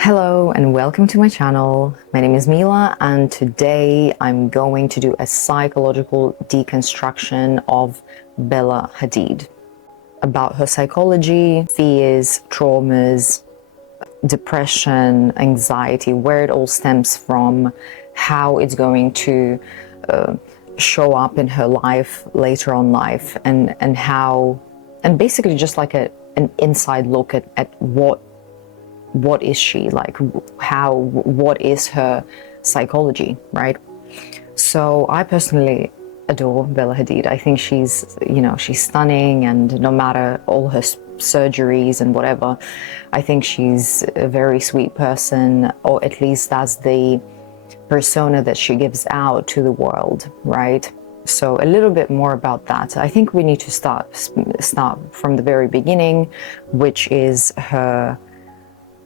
Hello and welcome to my channel. My name is Mila and today I'm going to do a psychological deconstruction of Bella Hadid about her psychology, fears, traumas, depression, anxiety, where it all stems from, how it's going to show up in her life later on life, and how, and basically just like an inside look at what is she like, what is her psychology, right? So I personally adore Bella Hadid. I think she's stunning, and no matter all her surgeries and whatever, I think she's a very sweet person, or at least that's the persona that she gives out to the world, right? So a little bit more about that. I think we need to start from the very beginning, which is her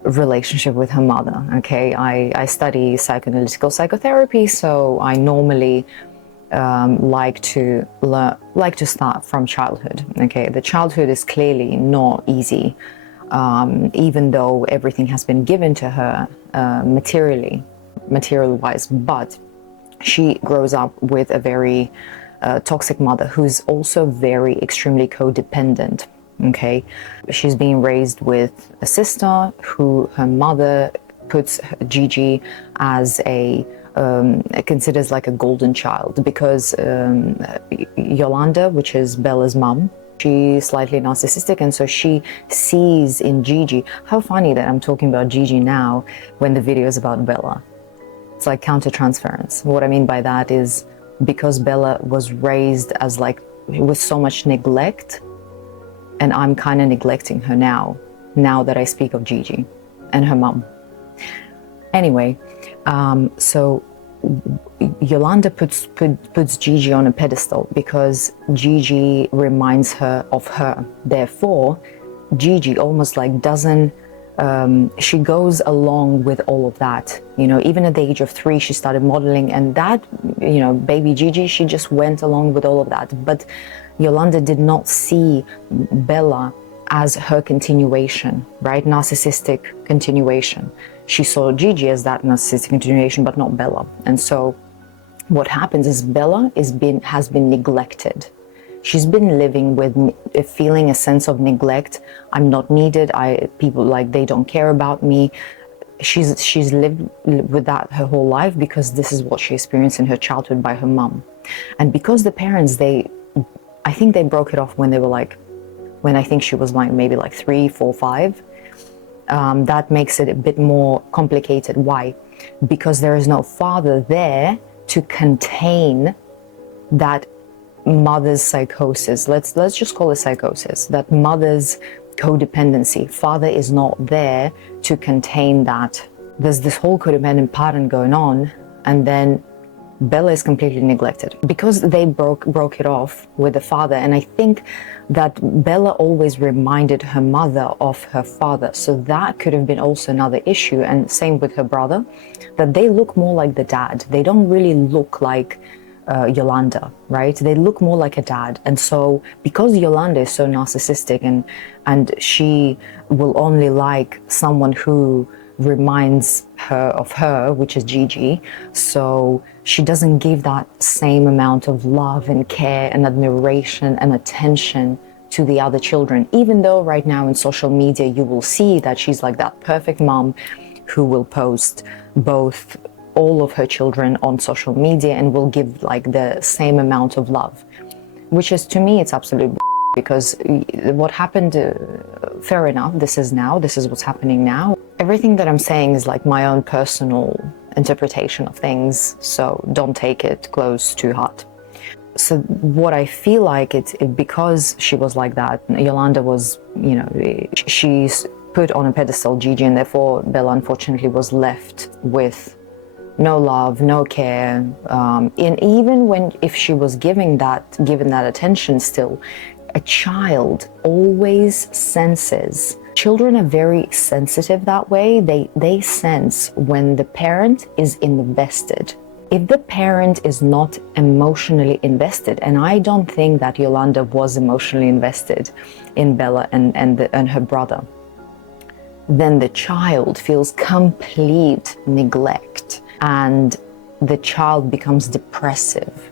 relationship with her mother. Okay, I study psychoanalytical psychotherapy, so I normally like to start from childhood. Okay, the childhood is clearly not easy, even though everything has been given to her material-wise, but she grows up with a very toxic mother who's also very extremely codependent. Okay, she's being raised with a sister who her mother puts Gigi as considers like a golden child, because Yolanda, which is Bella's mom, she's slightly narcissistic, and so she sees in Gigi. How funny that I'm talking about Gigi now when the video is about Bella. It's like countertransference. What I mean by that is, because Bella was raised as like with so much neglect, and I'm kind of neglecting her now that I speak of Gigi and her mom. Anyway, so Yolanda puts Gigi on a pedestal because Gigi reminds her of her. Therefore, Gigi almost like doesn't, she goes along with all of that. You know, even at the age of 3, she started modeling, and that, you know, baby Gigi, she just went along with all of that. But Yolanda did not see Bella as her continuation, right? Narcissistic continuation. She saw Gigi as that narcissistic continuation, but not Bella. And so what happens is Bella has been neglected. She's been living with feeling a sense of neglect. I'm not needed. People like, they don't care about me. She's lived with that her whole life, because this is what she experienced in her childhood by her mom. And because the parents, I think they broke it off when they were like, when I think she was like maybe like 3, 4, 5. That makes it a bit more complicated. Why? Because there is no father there to contain that mother's psychosis. Let's just call it psychosis. That mother's codependency. Father is not there to contain that. There's this whole codependent pattern going on, and then Bella is completely neglected because they broke it off with the father. And I think that Bella always reminded her mother of her father, so that could have been also another issue. And same with her brother, that they look more like the dad. They don't really look like Yolanda, right? They look more like a dad. And so because Yolanda is so narcissistic, and she will only like someone who reminds her of her, which is Gigi, so she doesn't give that same amount of love and care and admiration and attention to the other children, even though right now in social media you will see that she's like that perfect mom who will post both all of her children on social media and will give like the same amount of love, which is, to me, it's absolute because what happened, fair enough, this is what's happening now. Everything that I'm saying is like my own personal interpretation of things, so don't take it close to heart. So what I feel like it's because she was like that, Yolanda was, you know, she's put on a pedestal Gigi, and therefore Bella unfortunately was left with no love, no care, and even if she was given that attention, still a child always senses. Children are very sensitive that way. They sense when the parent is invested. If the parent is not emotionally invested, and I don't think that Yolanda was emotionally invested in Bella and her brother, then the child feels complete neglect and the child becomes depressive.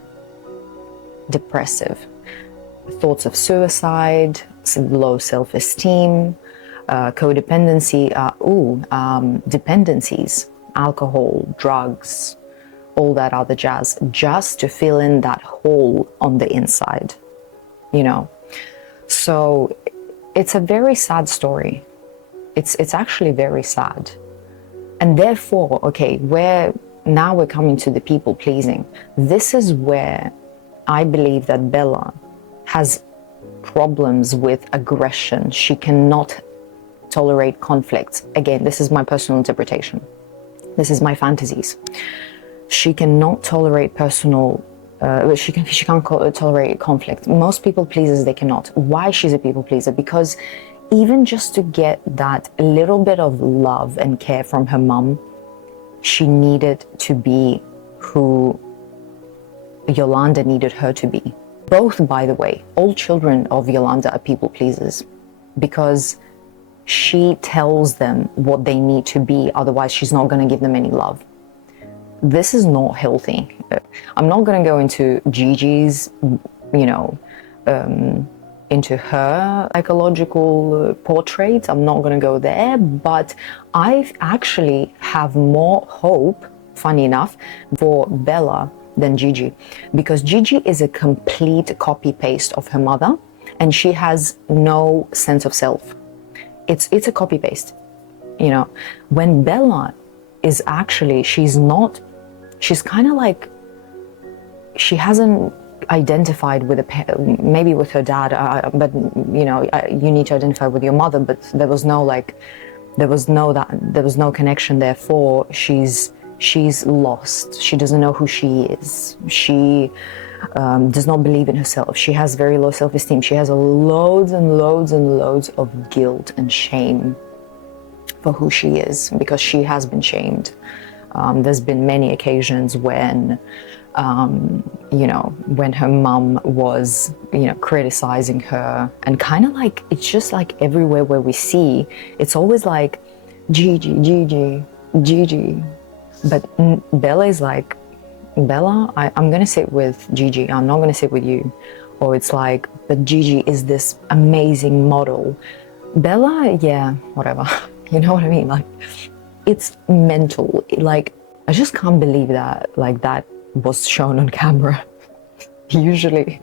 Thoughts of suicide, low self-esteem, codependency, dependencies, alcohol, drugs, all that other jazz, just to fill in that hole on the inside, you know. So it's a very sad story. It's actually very sad. And therefore, okay, now we're coming to the people pleasing. This is where I believe that Bella has problems with aggression. She cannot tolerate conflicts. Again, this is my personal interpretation. This is my fantasies. She cannot tolerate she can't tolerate conflict. Most people pleasers, they cannot. Why she's a people pleaser? Because even just to get that little bit of love and care from her mum, she needed to be who Yolanda needed her to be. Both, by the way, all children of Yolanda are people pleasers because she tells them what they need to be, otherwise she's not going to give them any love. This is not healthy. I'm not going to go into Gigi's, into her psychological portrait. I'm not going to go there, but I actually have more hope, funny enough, for Bella than Gigi, because Gigi is a complete copy-paste of her mother, and she has no sense of self. It's a copy-paste, you know. When Bella is actually, she's kind of like, she hasn't identified with maybe with her dad, but you know, you need to identify with your mother, but there was no connection. Therefore, she's lost. She doesn't know who she is. She does not believe in herself. She has very low self-esteem. She has loads and loads and loads of guilt and shame for who she is, because she has been shamed. There's been many occasions when when her mum was, criticizing her, and kind of like, it's just like everywhere where we see, it's always like, Gigi, Gigi, Gigi. But Bella is like, Bella, I'm going to sit with Gigi, I'm not going to sit with you. Or it's like, but Gigi is this amazing model. Bella, yeah, whatever. You know what I mean? Like, it's mental. Like, I just can't believe that, like, that was shown on camera. Usually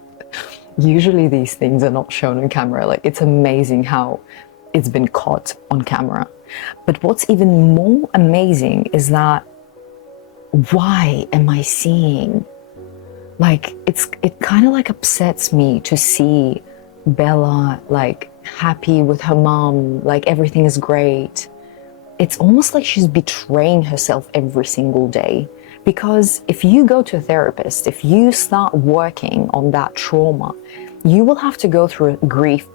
these things are not shown on camera. Like, it's amazing how it's been caught on camera. But what's even more amazing is that, why am I seeing, like, it kind of like upsets me to see Bella like happy with her mom, like everything is great. It's almost like she's betraying herself every single day. Because if you go to a therapist, if you start working on that trauma, you will have to go through a grief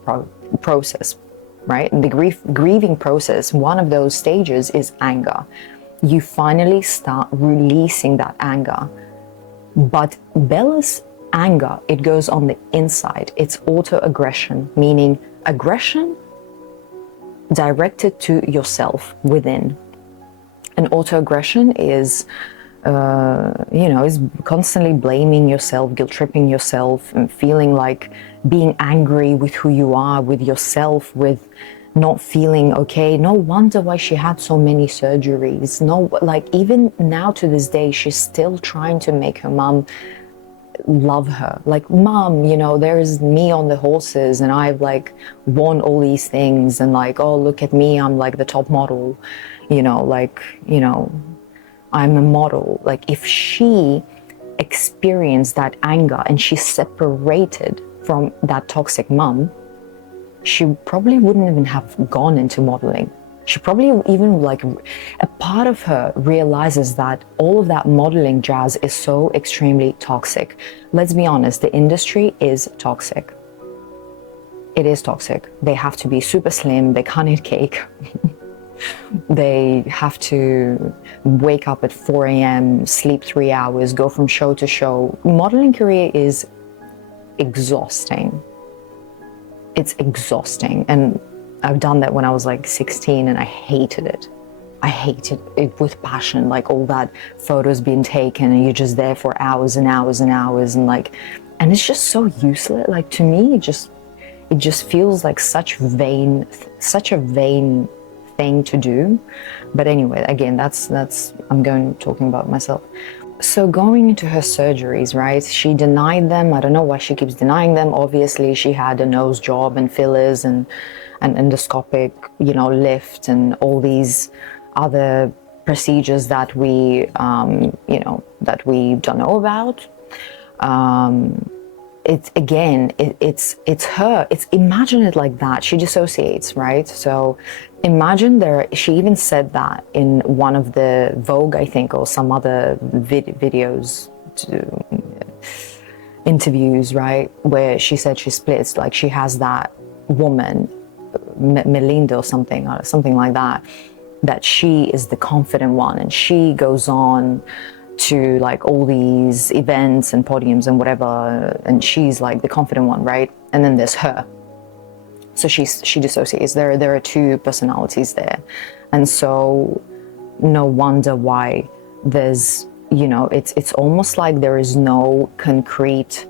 process, right? And the grieving process, one of those stages is anger. You finally start releasing that anger. But Bella's anger, it goes on the inside. It's auto-aggression, meaning aggression directed to yourself within. And auto-aggression is, is constantly blaming yourself, guilt-tripping yourself, and feeling like being angry with who you are, with yourself, with not feeling okay. No wonder why she had so many surgeries. No, like, even now to this day, she's still trying to make her mom love her. Like, mom, there's me on the horses and I've like won all these things, and like, oh, look at me, I'm like the top model, I'm a model. Like, if she experienced that anger and she separated from that toxic mom, she probably wouldn't even have gone into modeling. She probably even, like, a part of her realizes that all of that modeling jazz is so extremely toxic. Let's be honest, the industry is toxic. It is toxic. They have to be super slim, they can't eat cake. They have to wake up at 4 a.m., sleep 3 hours, go from show to show. Modeling career is exhausting. It's exhausting. And I've done that when I was like 16 and I hated it. I hated it with passion, like all that photos being taken and you're just there for hours and hours and hours and like, and it's just so useless. Like to me, it just feels like such a vain thing to do. But anyway, again, that's I'm talking about myself. So going into her surgeries, right? She denied them. I don't know why she keeps denying them. Obviously, she had a nose job and fillers and endoscopic, lift and all these other procedures that we, that we don't know about. It's her. Imagine it like that. She dissociates, right? So imagine she even said that in one of the Vogue, I think, or some other videos, interviews, right? Where she said she splits, like she has that woman, Melinda or something like that, that she is the confident one and she goes on to like all these events and podiums and whatever, and she's like the confident one, right? And then there's her. So she dissociates. There are two personalities there. And so no wonder why there's, it's almost like there is no concrete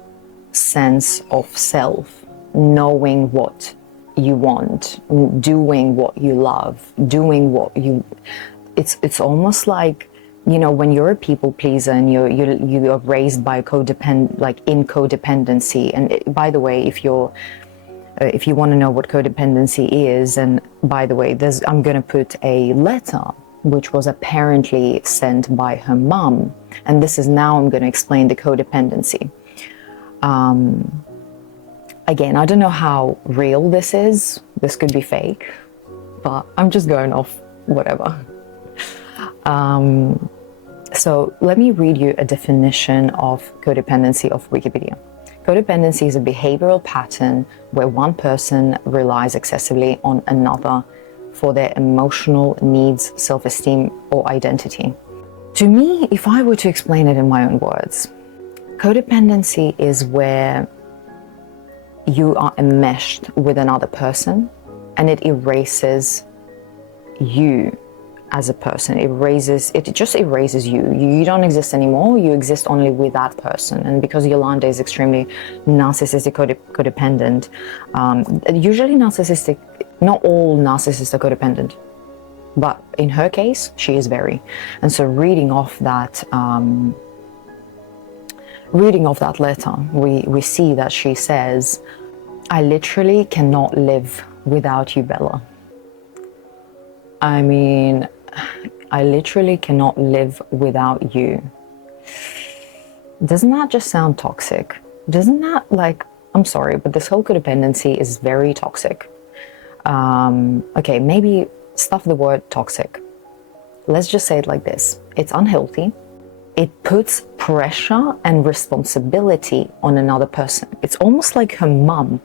sense of self, knowing what you want, doing what you love, doing what you, it's almost like, when you're a people pleaser and you are raised by in codependency. And by the way, if you want to know what codependency is, and by the way, I'm going to put a letter which was apparently sent by her mom, and this is now I'm going to explain the codependency. Again, I don't know how real this is. This could be fake, but I'm just going off whatever. So let me read you a definition of codependency of Wikipedia. Codependency is a behavioral pattern where one person relies excessively on another for their emotional needs, self-esteem, or identity. To me, if I were to explain it in my own words, codependency is where you are enmeshed with another person and it erases you as a person. It just erases you. You don't exist anymore. You exist only with that person. And because Yolanda is extremely narcissistic, codependent, usually narcissistic, not all narcissists are codependent, but in her case, she is very. And so reading off that letter, we see that she says, "I literally cannot live without you, Bella." I mean, I literally cannot live without you. Doesn't that just sound toxic? Doesn't that, like, I'm sorry, but this whole codependency is very toxic. Okay, maybe stuff the word toxic. Let's just say it like this. It's unhealthy. It puts pressure and responsibility on another person. It's almost like her mum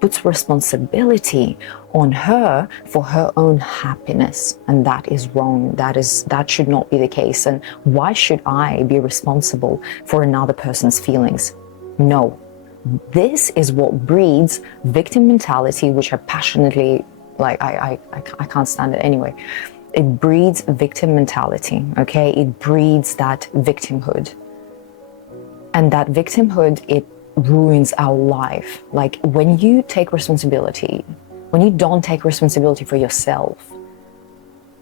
puts responsibility on her for her own happiness, and that is wrong. That should not be the case. And why should I be responsible for another person's feelings? No. This is what breeds victim mentality, which I passionately, like, I can't stand it anyway. It breeds victim mentality, okay? It breeds that victimhood. And that victimhood, it ruins our life. Like, when you take responsibility, when you don't take responsibility for yourself,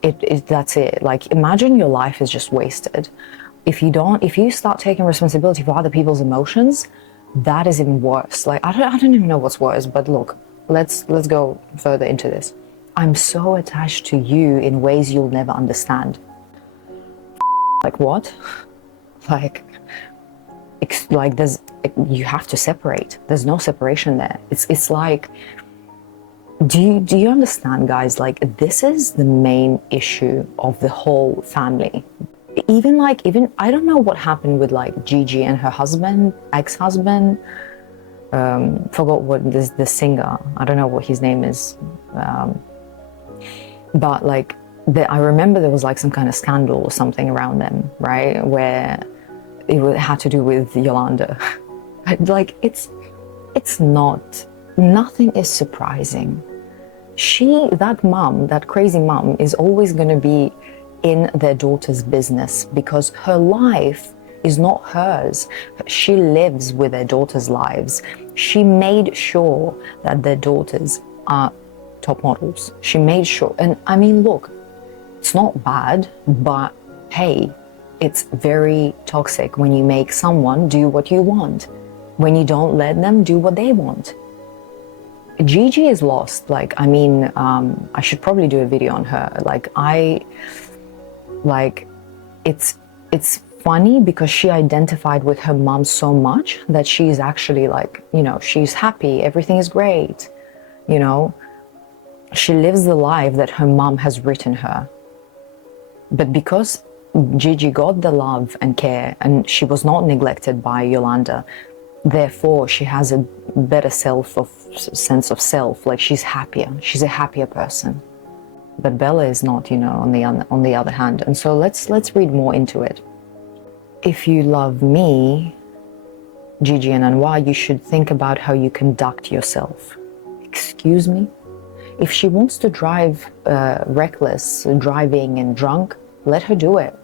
that's it. Like, imagine your life is just wasted. If you start taking responsibility for other people's emotions, that is even worse. Like, I don't even know what's worse, but look, let's go further into this. I'm so attached to you in ways you'll never understand. Like what? Like you have to separate. There's no separation there. It's like, do you understand, guys? Like, this is the main issue of the whole family. Even I don't know what happened with like Gigi and her husband, ex-husband. Forgot what the singer. I don't know what his name is. But like, I remember there was like some kind of scandal or something around them, right? Where it had to do with Yolanda. Like, it's not, nothing is surprising. That mom, that crazy mom, is always going to be in their daughter's business because her life is not hers. She lives with their daughter's lives. She made sure that their daughters are top models. She made sure, and I mean, look, it's not bad, but hey, it's very toxic when you make someone do what you want, when you don't let them do what they want. Gigi is lost. Like, I mean, I should probably do a video on her. It's funny because she identified with her mom so much that she's actually like, you know, she's happy, everything is great, you know. She lives the life that her mom has written her. But because Gigi got the love and care and she was not neglected by Yolanda, therefore she has a better sense of self. Like, she's happier, she's a happier person. But Bella is not, you know, on the other hand. And so let's read more into it. If you love me, Gigi and Anwar, you should think about how you conduct yourself. Excuse me? If she wants to drive reckless, driving and drunk, let her do it.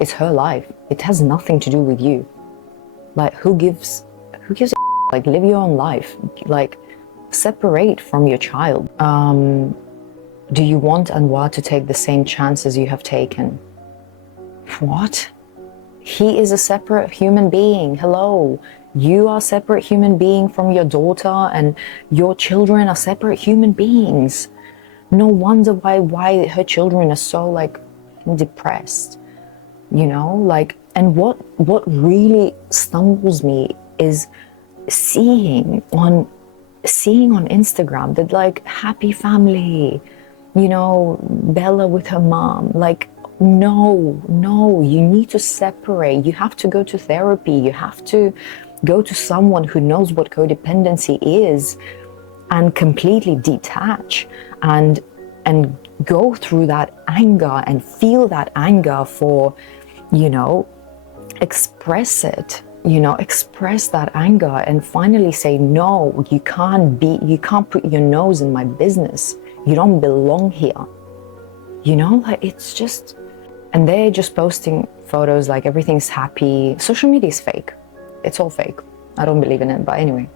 It's her life. It has nothing to do with you. Like, who gives a like, live your own life. Like, separate from your child. Do you want Anwar to take the same chances you have taken? What? He is a separate human being. Hello. You are a separate human being from your daughter, and your children are separate human beings. No wonder why her children are so, like, depressed, you know. Like, and what really stumbles me is seeing on Instagram that, like, happy family, you know, Bella with her mom. Like, no, you need to separate. You have to go to therapy. You have to go to someone who knows what codependency is and completely detach and go through that anger and feel that anger for, you know, express it, you know, express that anger and finally say, no, you can't put your nose in my business. You don't belong here. You know, like, it's just, and they're just posting photos like everything's happy. Social media is fake. It's all fake. I don't believe in it, but anyway.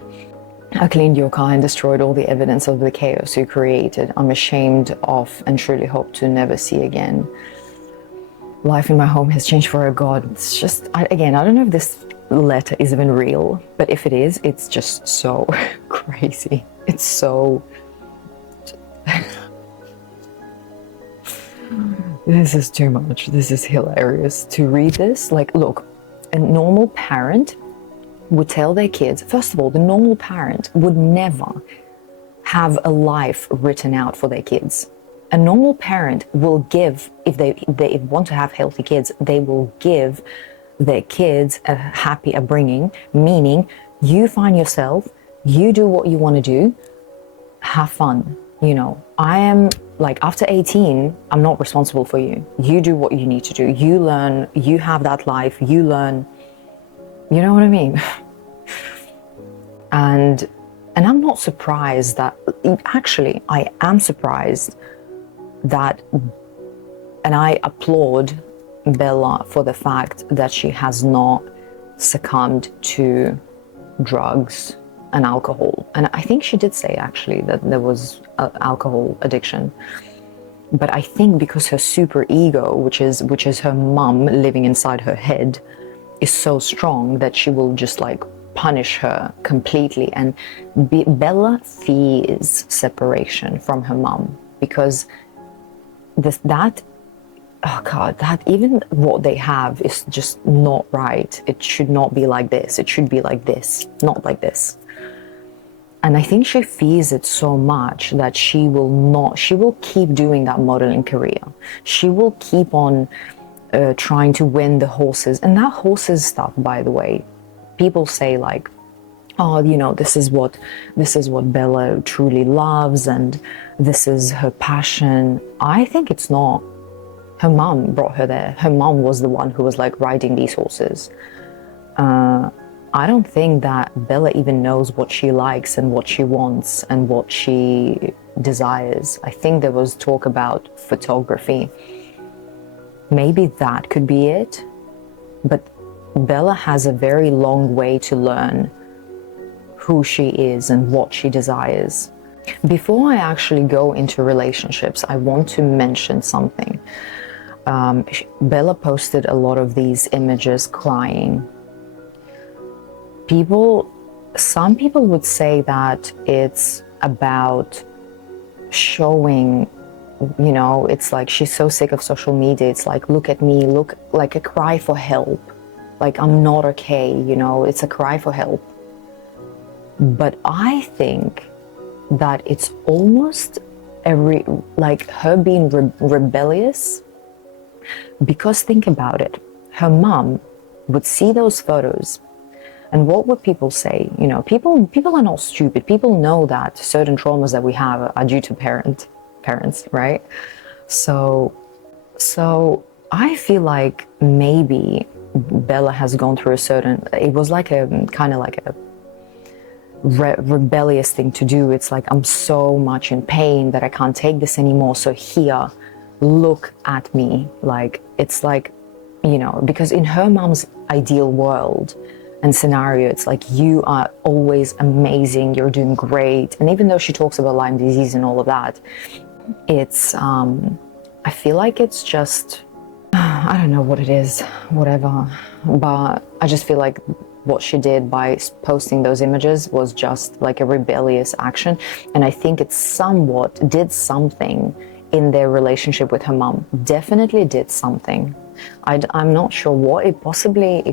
I cleaned your car and destroyed all the evidence of the chaos you created. I'm ashamed of and truly hope to never see again. Life in my home has changed for a god. It's just, again, I don't know if this letter is even real, but if it is, it's just so crazy. It's so... This is too much. This is hilarious to read this. Like, look, a normal parent would tell their kids, first of all, the normal parent would never have a life written out for their kids. A normal parent will give, if they want to have healthy kids, they will give their kids a happy upbringing, meaning you find yourself, you do what you want to do, have fun. You know, I am, like, after 18, I'm not responsible for you. You do what you need to do. You learn, you have that life, you learn, you know what I mean? And I'm not surprised that, actually, I am surprised that, and I applaud Bella for the fact that she has not succumbed to drugs and alcohol. And I think she did say, actually, that there was alcohol addiction. But I think because her super ego, which is her mum living inside her head, is so strong that she will just, like, punish her completely. And Bella fears separation from her mum because that even what they have is just not right. It should not be like this. It should be like this, not like this. And I think she fears it so much that she will keep doing that modeling career. She will keep on trying to win the horses. And that horses stuff, by the way, people say, like, oh, you know, this is what Bella truly loves and this is her passion. I think it's not. Her mom brought her there. Her mom was the one who was, like, riding these horses. I don't think that Bella even knows what she likes and what she wants and what she desires. I think there was talk about photography. Maybe that could be it. But Bella has a very long way to learn who she is and what she desires. Before I actually go into relationships, I want to mention something. Bella posted a lot of these images crying. Some people would say that it's about showing, you know, it's like she's so sick of social media. It's like, look at me, look, like a cry for help. Like, I'm not okay, you know, it's a cry for help. But I think that it's almost like her being rebellious, because think about it. Her mom would see those photos, and what would people say? You know, people are not stupid. People know that certain traumas that we have are due to parents, right? So I feel like maybe Bella has gone through it was like a kind of like a rebellious thing to do. It's like, I'm so much in pain that I can't take this anymore. So here, look at me. Like, it's like, you know, because in her mom's ideal world and scenario, it's like, you are always amazing, you're doing great. And even though she talks about Lyme disease and all of that, it's I feel like it's just, I don't know what it is, whatever, but I just feel like what she did by posting those images was just like a rebellious action. And I think it somewhat did something in their relationship with her mom. Definitely did something. I'm not sure what. It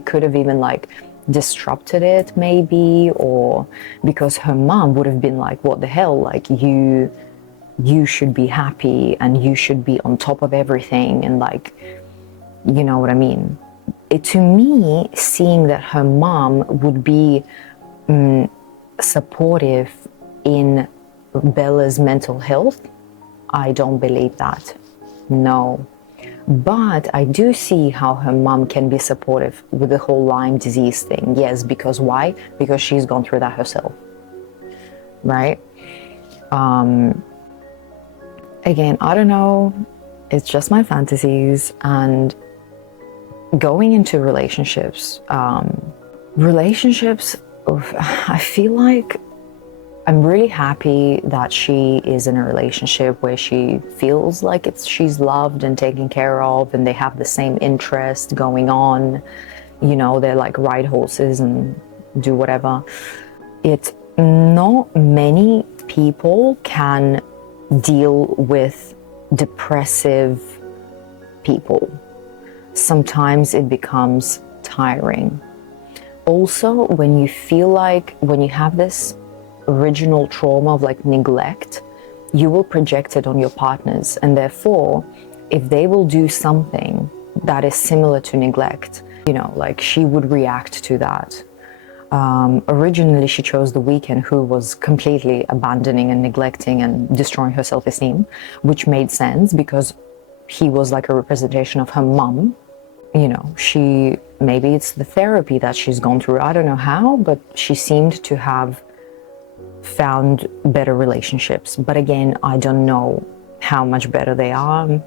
could have even like disrupted it maybe, or because her mom would have been like, what the hell, like you should be happy and you should be on top of everything, and like, you know what I mean. To me, seeing that her mom would be supportive in Bella's mental health, I don't believe that. No. But I do see how her mom can be supportive with the whole Lyme disease thing. Yes, because why? Because she's gone through that herself. Right? Again, I don't know. It's just my fantasies. And going into relationships, I feel like I'm really happy that she is in a relationship where she feels like she's loved and taken care of, and they have the same interest going on. You know, they're like ride horses and do whatever. Not many people can deal with depressive people. Sometimes it becomes tiring. Also, when you have this original trauma of like neglect, you will project it on your partners, and therefore if they will do something that is similar to neglect, you know, like she would react to that. Originally she chose the Weeknd, who was completely abandoning and neglecting and destroying her self-esteem, which made sense because he was like a representation of her mom. You know, maybe it's the therapy that she's gone through, I don't know how, but she seemed to have found better relationships. But again, I don't know how much better they are.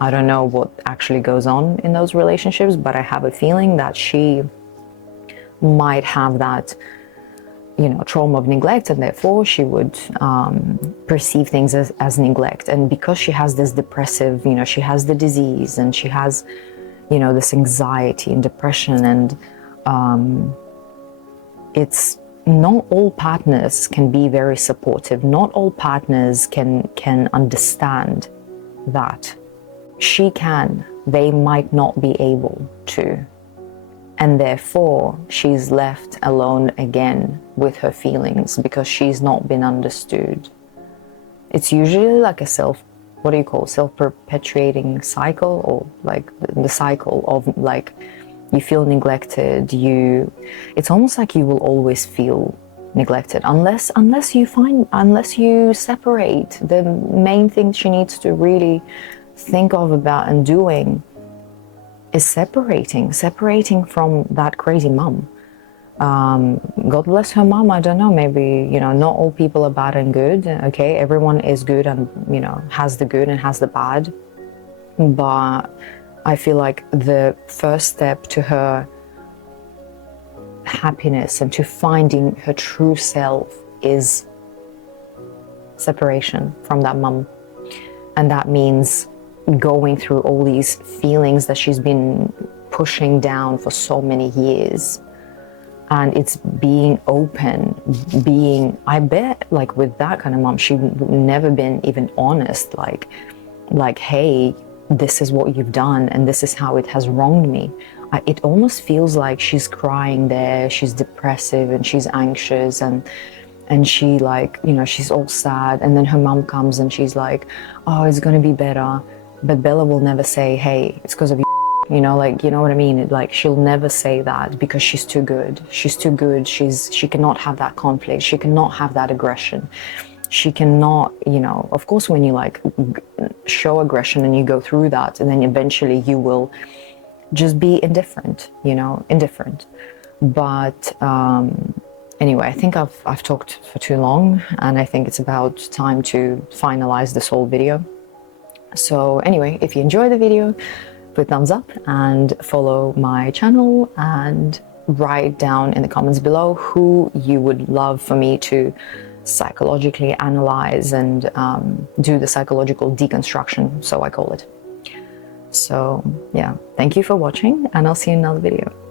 I don't know what actually goes on in those relationships, but I have a feeling that she might have that, you know, trauma of neglect, and therefore she would perceive things as neglect. And because she has this depressive, you know, she has the disease and she has, you know, this anxiety and depression, and it's not all partners can be very supportive. Not all partners can understand that. She can, they might not be able to. And therefore, she's left alone again with her feelings because she's not been understood. It's usually like a self-perpetuating cycle, or like the cycle of like, you feel neglected, it's almost like you will always feel neglected unless you separate. The main thing she needs to really think of about and doing is separating from that crazy mom. God bless her mom. I don't know, maybe, you know, not all people are bad and good. Okay, everyone is good and, you know, has the good and has the bad. But I feel like the first step to her happiness and to finding her true self is separation from that mum. And that means going through all these feelings that she's been pushing down for so many years. And it's being open, I bet, like, with that kind of mom, she would never been even honest, like, hey, this is what you've done and this is how it has wronged me. It almost feels like she's crying there, she's depressive and she's anxious, and she, like, you know, she's all sad, and then her mom comes and she's like, oh, it's gonna be better. But Bella will never say, hey, it's because of you know, like, you know what I mean? Like, she'll never say that because she's too good. She's too good. She cannot have that conflict. She cannot have that aggression. She cannot, you know, of course, when you, like, show aggression and you go through that, and then eventually you will just be indifferent, you know, indifferent. But anyway, I think I've talked for too long, and I think it's about time to finalize this whole video. So anyway, if you enjoyed the video, put a thumbs up and follow my channel, and write down in the comments below who you would love for me to psychologically analyze and do the psychological deconstruction, so I call it. So yeah, thank you for watching, and I'll see you in another video.